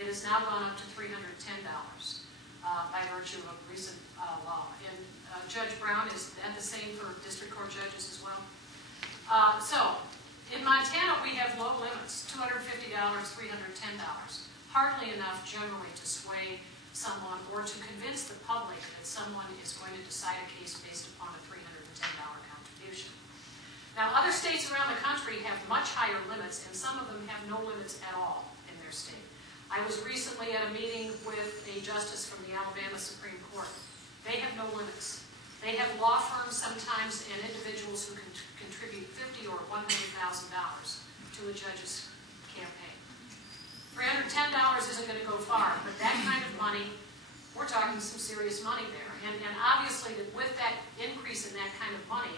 It has now gone up to $310 by virtue of recent law. And Judge Brown, is that the same for district court judges as well? So, in Montana, we have low limits, $250, $310. Hardly enough generally to sway someone or to convince the public that someone is going to decide a case based upon a $310 contribution. Now, other states around the country have much higher limits, and some of them have no limits at all in their state. I was recently at a meeting with a justice from the Alabama Supreme Court. They have no limits. They have law firms sometimes and individuals who can contribute $50,000 or $100,000 to a judge's campaign. $310 isn't going to go far, but that kind of money, we're talking some serious money there. And obviously, with that increase in that kind of money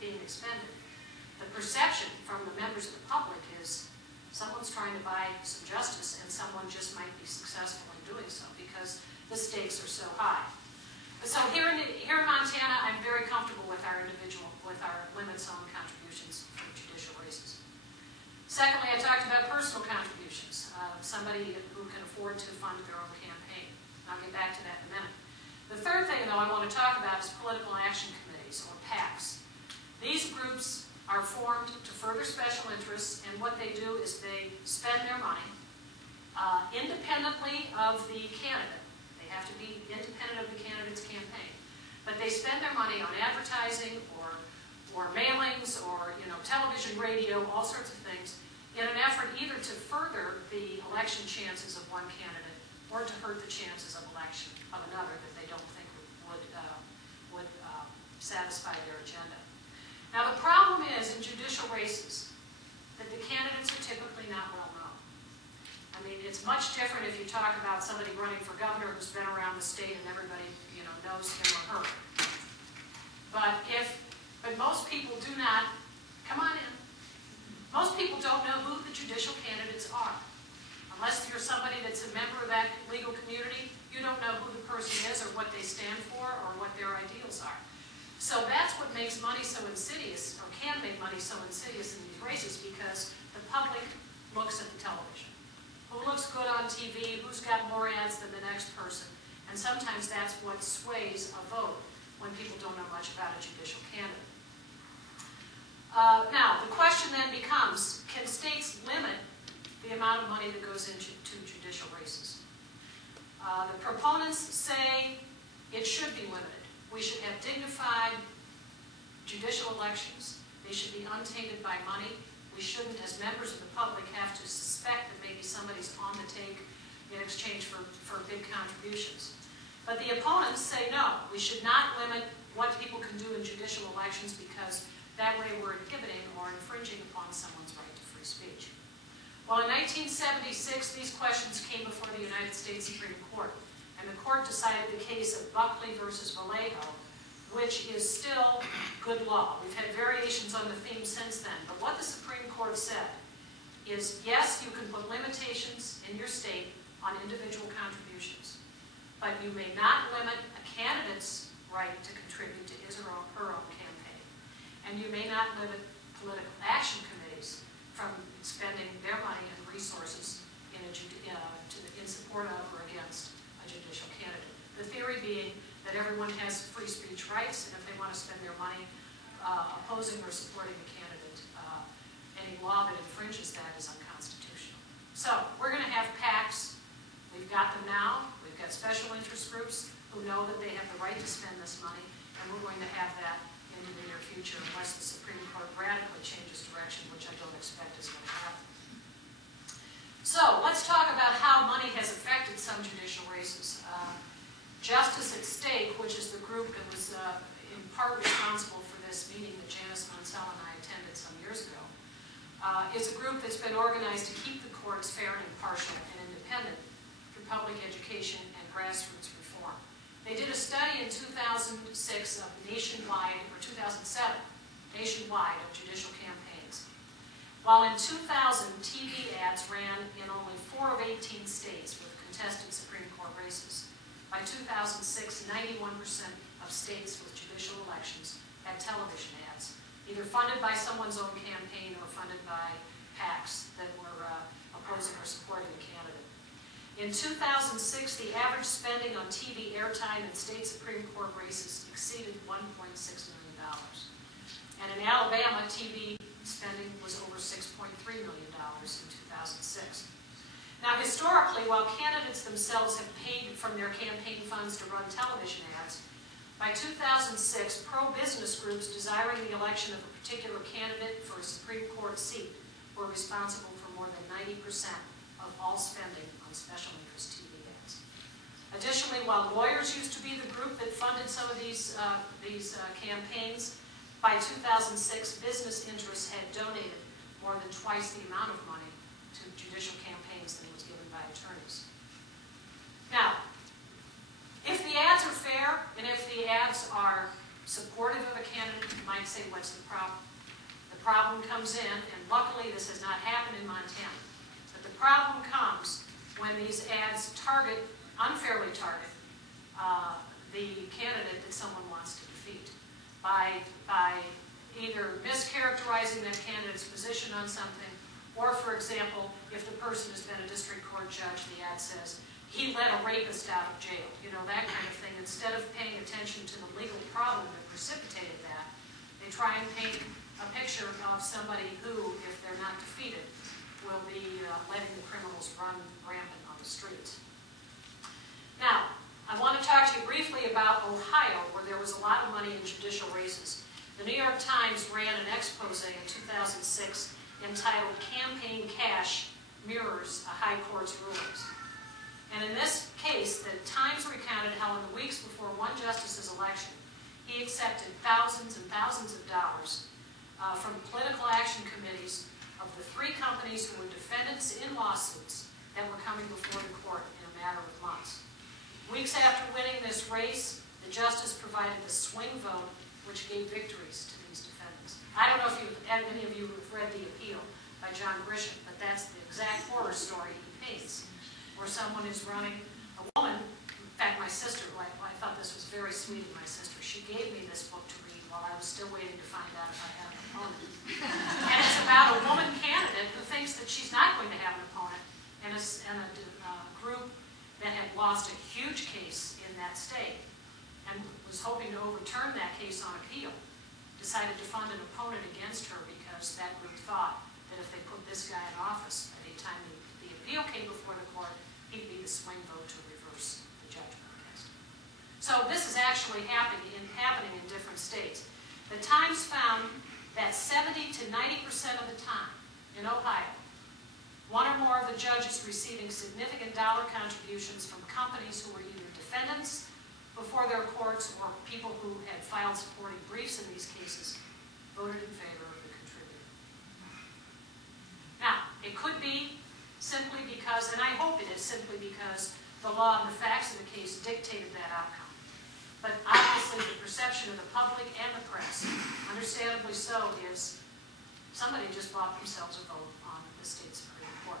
being expended, the perception from the members of the public is someone's trying to buy some justice, and someone just might be successful in doing so because the stakes are so high. So here in Montana, I'm very comfortable with our limits on contributions for judicial races. Secondly, I talked about personal contributions, somebody who can afford to fund their own campaign. I'll get back to that in a minute. The third thing, though, I want to talk about is political action committees, or PACs. These groups are formed to further special interests, and what they do is they spend their money independently of the candidate. They have to be independent of the candidate's campaign. But they spend their money on advertising or mailings or television, radio, all sorts of things in an effort either to further the election chances of one candidate or to hurt the chances of election of another that they don't think would satisfy their agenda. Now the problem is in judicial races that the candidates are typically not well known. I mean, it's much different if you talk about somebody running for governor who's been around the state and everybody knows him or her. But most people do not, come on in, most people don't know who the judicial candidates are. Unless you're somebody that's a member of that legal community, you don't know who the person is or what they stand for or what their ideals are. So that's what makes money so insidious, or can make money so insidious in these races, because the public looks at the television. Who looks good on TV, who's got more ads than the next person, and sometimes that's what sways a vote when people don't know much about a judicial candidate. Now, the question then becomes, can states limit the amount of money that goes into judicial races? The proponents say it should be limited. We should have dignified judicial elections. They should be untainted by money. We shouldn't, as members of the public, have to suspect that maybe somebody's on the take in exchange for big contributions. But the opponents say no, we should not limit what people can do in judicial elections because that way we're inhibiting or infringing upon someone's right to free speech. Well, in 1976, these questions came before the United States Supreme Court, and the court decided the case of Buckley versus Vallejo, which is still good law. We've had variations on the theme since then, but what the Supreme Court said is, yes, you can put limitations in your state on individual contributions, but you may not limit a candidate's right to contribute to his or her own campaign, and you may not limit political action committees from spending their money and resources in support of or against a judicial candidate. The theory being that everyone has free speech rights, and if they want to spend their money opposing or supporting a candidate, any law that infringes that is unconstitutional. So we're going to have PACs. We've got them now. We've got special interest groups who know that they have the right to spend this money, and we're going to have that into the near future unless the Supreme Court radically changes direction, which I don't expect is going to happen. So let's talk about how money has affected some judicial races. Justice at Stake, which is the group that was in part responsible for this meeting that Janice Monsell and I attended some years ago, is a group that's been organized to keep the courts fair and impartial and independent through public education and grassroots reform. They did a study in 2006 of nationwide, or 2007, nationwide of judicial campaigns. While in 2000, TV ads ran in only 4 of 18 states with contested Supreme Court races. By 2006, 91% of states with judicial elections had television ads, either funded by someone's own campaign or funded by PACs that were opposing or supporting a candidate. In 2006, the average spending on TV airtime in state Supreme Court races exceeded $1.6 million. And in Alabama, TV spending was over $6.3 million in 2006. Now, historically, while candidates themselves have paid from their campaign funds to run television ads, by 2006, pro-business groups desiring the election of a particular candidate for a Supreme Court seat were responsible for more than 90% of all spending on special interest TV ads. Additionally, while lawyers used to be the group that funded some of these campaigns, by 2006, business interests had donated more than twice the amount of money to judicial campaigns than was given by attorneys. Now, if the ads are fair and if the ads are supportive of a candidate, you might say, what's the problem? The problem comes in, and luckily this has not happened in Montana, but the problem comes when these ads unfairly target the candidate that someone wants to defeat by either mischaracterizing that candidate's position on something, or, for example, if the person has been a district court judge, the ad says, he let a rapist out of jail, that kind of thing. Instead of paying attention to the legal problem that precipitated that, they try and paint a picture of somebody who, if they're not defeated, will be letting the criminals run rampant on the streets. Now, I want to talk to you briefly about Ohio, where there was a lot of money in judicial races. The New York Times ran an expose in 2006 entitled "Campaign Cash Mirrors a High Court's Rulings." And in this case, the Times recounted how in the weeks before one justice's election, he accepted thousands and thousands of dollars from political action committees of the 3 companies who were defendants in lawsuits that were coming before the court in a matter of months. Weeks after winning this race, the justice provided the swing vote, which gave victories to these defendants. I don't know if any of you have read The Appeal by John Grisham, but that's the exact horror story he paints, where someone is running, a woman, in fact my sister, I thought this was very sweet of my sister, she gave me this book to read while I was still waiting to find out if I had an opponent. And it's about a woman candidate who thinks that she's not going to have an opponent, and a group that had lost a huge case in that state and was hoping to overturn that case on appeal, decided to fund an opponent against her because that group thought that if they put this guy in office, by the time the appeal came before the court, he'd be the swing vote to reverse the judgment against him. So this is actually happening in different states. The Times found that 70 to 90% of the time in Ohio, one or more of the judges receiving significant dollar contributions from companies who were either defendants before their courts or people who had filed supporting briefs in these cases voted in favor of the contributor. Now, it could be simply because, and I hope it is simply because, the law and the facts of the case dictated that outcome. But obviously the perception of the public and the press, understandably so, is somebody just bought themselves a vote on the state Supreme Court.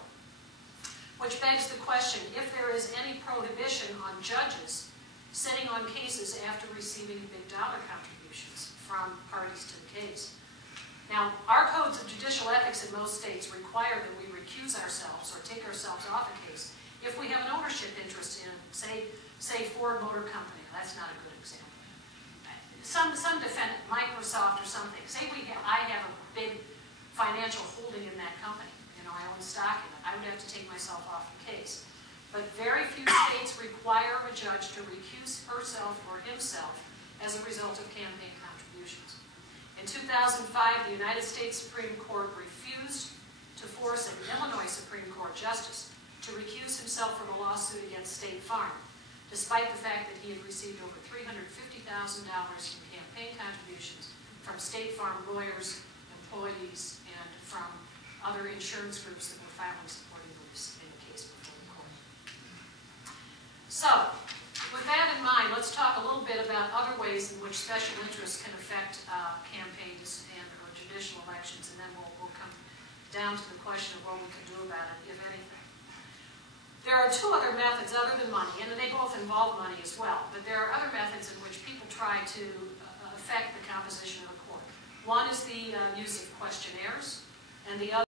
Which begs the question, if there is any prohibition on judges sitting on cases after receiving big dollar contributions from parties to the case. Now, our codes of judicial ethics in most states require that we recuse ourselves or take ourselves off a case if we have an ownership interest in, say Ford Motor Company. That's not a good example. Some defendant, Microsoft or something. Say I have a big financial holding in that company. I own stock in it. I would have to take myself off the case. But very few states require a judge to recuse herself or himself as a result of campaign contributions. In 2005, the United States Supreme Court refused to force an Illinois Supreme Court justice to recuse himself from a lawsuit against State Farm, despite the fact that he had received over $350,000 in campaign contributions from State Farm lawyers, employees, and from other insurance groups that were filing supporting briefs in the case before the court. So, with that in mind, let's talk a little bit about other ways in which special interests can affect campaigns or judicial elections, and then we'll come down to the question of what we can do about it, if anything. There are 2 other methods other than money, and they both involve money as well, but there are other methods in which people try to affect the composition of a court. One is the use of questionnaires, and the other